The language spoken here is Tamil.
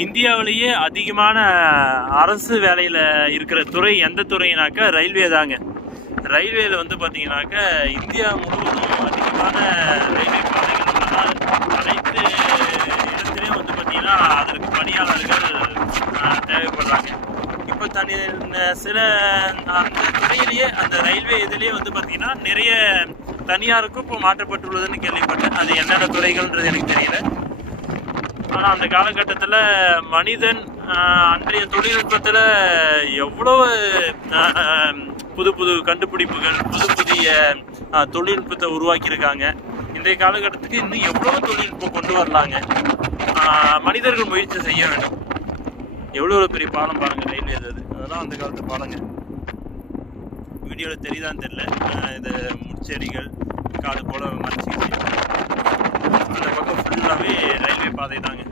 இந்தியாவிலேயே அதிகமான அரசு வேலையில் இருக்கிற துறை எந்த துறைனாக்கா ரயில்வே தாங்க. ரயில்வேல வந்து பார்த்தீங்கன்னாக்கா இந்தியா முழுவதும் அதிகமான ரயில்வே பாதைகள் உள்ளதால் அனைத்து இடத்துலையும் வந்து பார்த்தீங்கன்னா அதற்கு பணியாளர்கள் தேவைப்படுறாங்க. இப்போ சில அந்த துறையிலேயே அந்த ரயில்வே இதுலேயே வந்து பார்த்தீங்கன்னா நிறைய தனியாருக்கும் இப்போ மாற்றப்பட்டுள்ளதுன்னு கேள்விப்பட்டேன். அது என்னென்ன துறைகள்ன்றது எனக்கு தெரியல. ஆனால் அந்த காலகட்டத்தில் மனிதன் அன்றைய தொழில்நுட்பத்தில் எவ்வளோ புது புது கண்டுபிடிப்புகள், புதிய தொழில்நுட்பத்தை உருவாக்கியிருக்காங்க. இன்றைய காலகட்டத்துக்கு இன்னும் எவ்வளோ தொழில்நுட்பம் கொண்டு வரலாங்க. மனிதர்கள் முயற்சி செய்ய வேண்டும். எவ்வளோ பெரிய பாலம் பாருங்கள், ரயில்வே அதெல்லாம் அந்த காலத்து பாலங்க. வீடியோவில் தெரியுதான்னு தெரியல. இது முச்செடிகள் காடு போல் மறைச்சிக்கிச்சு. அந்த பக்கம் ஃபுல்லாகவே ரயில்வே பாதை தாங்க.